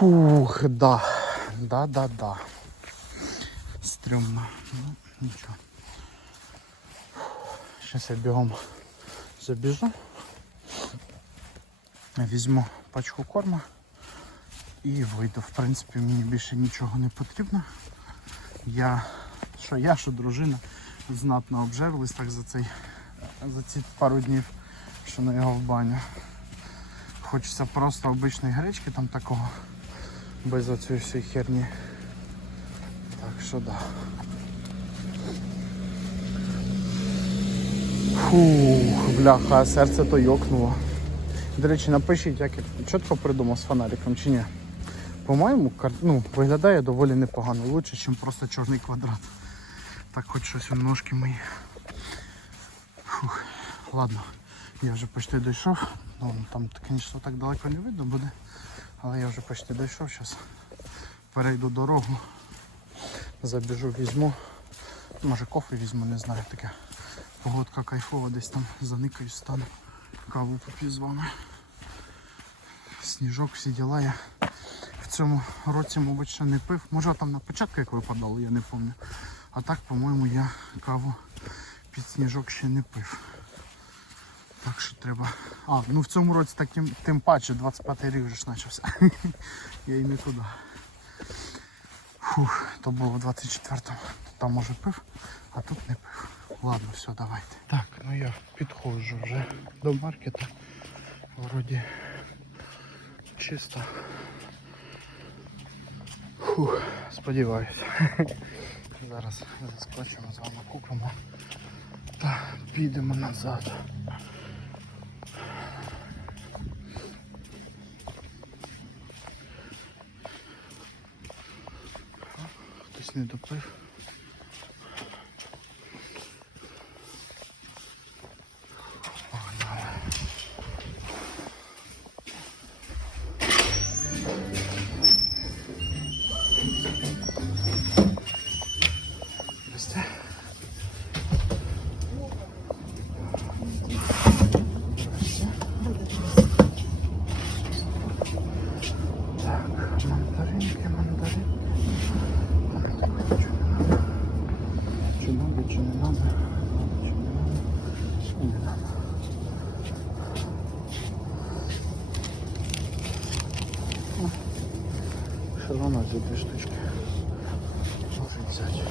Фух, да. Да, да, да. Стрьомно. Ну, нічого. Зараз я бігом забіжу. Візьму пачку корма і вийду. В принципі, мені більше нічого не потрібно. Я, що я, що дружина, знатно обжерлись так за цей за ці пару днів, що на його в баню. Хочеться просто обичної гречки там такого, без оцієї всієї херні. Так що да. Фух, бляха, серце то йокнуло. До речі, напишіть, як я чітко придумав з фонариком чи ні. По-моєму, ну, виглядає доволі непогано, лучше, ніж просто чорний квадрат. Так хоч щось у ножки мої. Фух, ладно, я вже почти дійшов. Ну, там, звісно, так далеко не видно буде, але я вже почти дійшов. Зараз перейду дорогу, забіжу, візьму. Може кофе візьму, не знаю таке. Погодка кайфова, десь там заникаюсь, стану. Каву поп'ю з вами. Сніжок, всі діла я в цьому році, мабуть, ще не пив. Може там на початку як випадало, я не пам'ятаю. А так, по-моєму, я каву під сніжок ще не пив. Так що треба. А, ну в цьому році так тим, паче 25 рік вже ж почався. я і не туди. Фух, то було в 24-му. Там може пив, а тут не пив. Ладно, все, давайте. Так, ну я підходжу вже до маркету. Вроді чисто. Фух, сподіваюся. Зараз заскочимо з вами купимо та підемо назад. Хтось не допив. Так, мандаринки, мандаринки. Чи надо, чи не надо, чи не надо, чи не надо. Все равно за дві штучки. Можна взять.